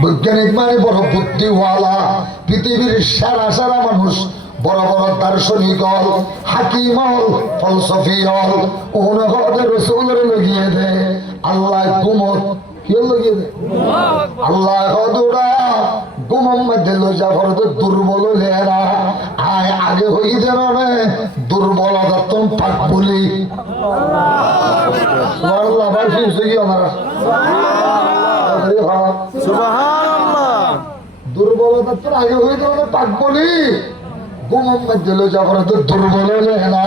বৈজ্ঞানিক মানে বড় বুদ্ধিওয়ালা, পৃথিবীর সেরা সেরা মানুষ, বড় বড় দার্শনিক হল, হাকিম হল, ফলসফি হল, ওনাদের রসুলের লাগিয়ে দে আল্লাহ কুমত কি লাগিয়ে দে আল্লাহ কদুরা গুমম মধ্যে লজা ভরত দুর্বল লেরা আয় আগে হই যেন দুর্বলতা তুম পাক বলি সুবহানাল্লাহ ভাই ফিরছে কি আমরা দুর্বলতা তোর আগে হয়ে যাবে পাক বলি গুমম মধ্যে লজা ভরত দুর্বল লেরা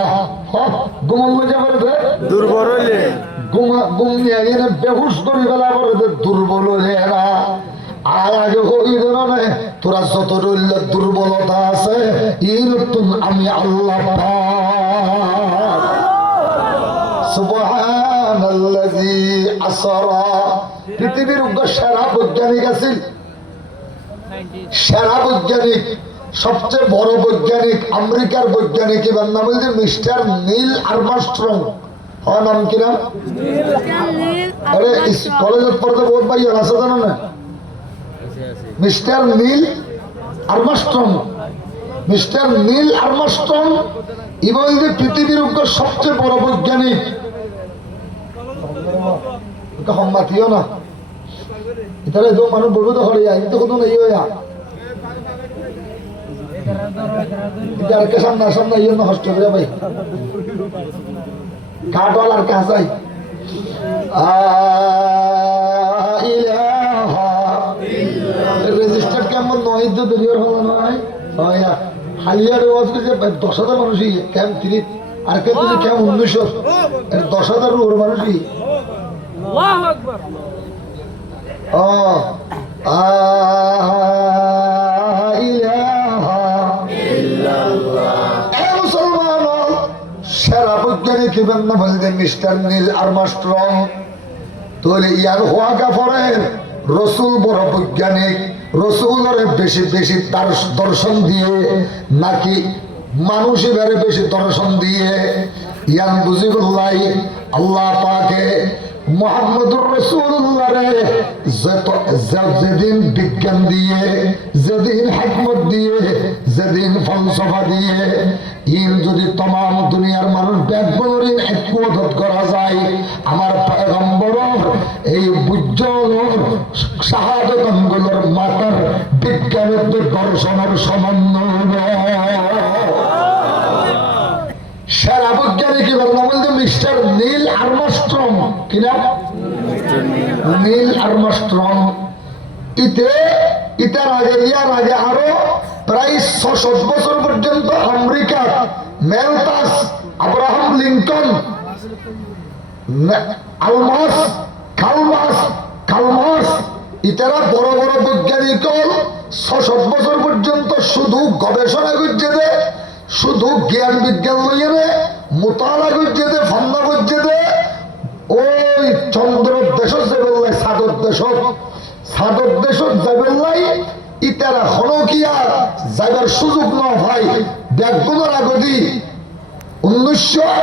গুমম মধ্যে ভরত দুর্বল লে গুম নিয়ে গেলে বেহুশ করি বেলা ভরত দুর্বল লেরা আর আগে হই যেন তোরা যত রইল দুর্বলতা আছে এই নতুন আমি আল্লাহ সুবহানাল্লাযী আসরা। পৃথিবীর সেরা বৈজ্ঞানিক আছিল, সেরা বৈজ্ঞানিক, সবচেয়ে বড় বৈজ্ঞানিক আমেরিকার বৈজ্ঞানিক, এবার নাম হচ্ছে মিস্টার নীল আর্মস্ট্রং। ওর নাম কি নাম? আরে কলেজের পড়তে বহুত ভাই আছে জানো না? Mister Neil Armstrong. Mister Neil Armstrong এবং পৃথিবীর সবচেয়ে বড় বৈজ্ঞানিক। সম্মাতিও না ইতারে তো মানুষ বলবো তো হলে তো কোনো নেই সামনে সামনে ইয়ে না কষ্ট করে ভাই কাঠওয়ালার কাছাই রেজিস্টার কেমন নয় তো বেরিয়ে হলো নয় হালিয়ার 10,000 মানুষই ক্যাম্প 3 আর কে তুই ক্যাম্প 1900 10,000 ওর মানুষই সেরা বৈজ্ঞানিক মিস্টার নীল আর্মস্ট্রং। তাহলে ইয়ার হওয়া কাপড়ের রসুল বড় বৈজ্ঞানিক, রসুলের বেশি বেশি দর্শন দিয়ে নাকি মানুষ এবারে বেশি দর্শন দিয়ে ইয়ান বুঝিবুল্লাহ আল্লাহ পাকে মুহাম্মদুর রাসূলুল্লাহ রে যেদিন বিজ্ঞান দিয়ে, যেদিন হিকমত দিয়ে, যেদিন ফলসফা দিয়ে ইন যদি तमाम দুনিয়ার মানুষ ব্যাকরণ একমত করা যায় আমার পয়গম্বর এই বুজ্জল শাহাদাতগুলোর মাতার বিজ্ঞানের দর্শনের সমন্বয়। সেরা বৈজ্ঞানিক বলতে মিস্টার নীল আর্মস্ট্রং। কি নাম? Neil Armstrong. ইতার আগে ইয়ার আগে আরো প্রায় 600 বছর পর্যন্ত আমেরিকা মেলতাস, আব্রাহাম লিঙ্কন, কালমাস ইতারা বড় বড় বৈজ্ঞানিক 600 বছর পর্যন্ত শুধু গবেষণা করছে দে, শুধু জ্ঞান বিজ্ঞান লইয়ে রে মোতালা করছে দে, ফান্না করছে দে। ওই চন্দ্র দেশ যাবে সাদর দেশ যাবে ইতারা হনকিয়া যাইবার সুযোগ না ভাই ব্যাগুলোর আগদি 1900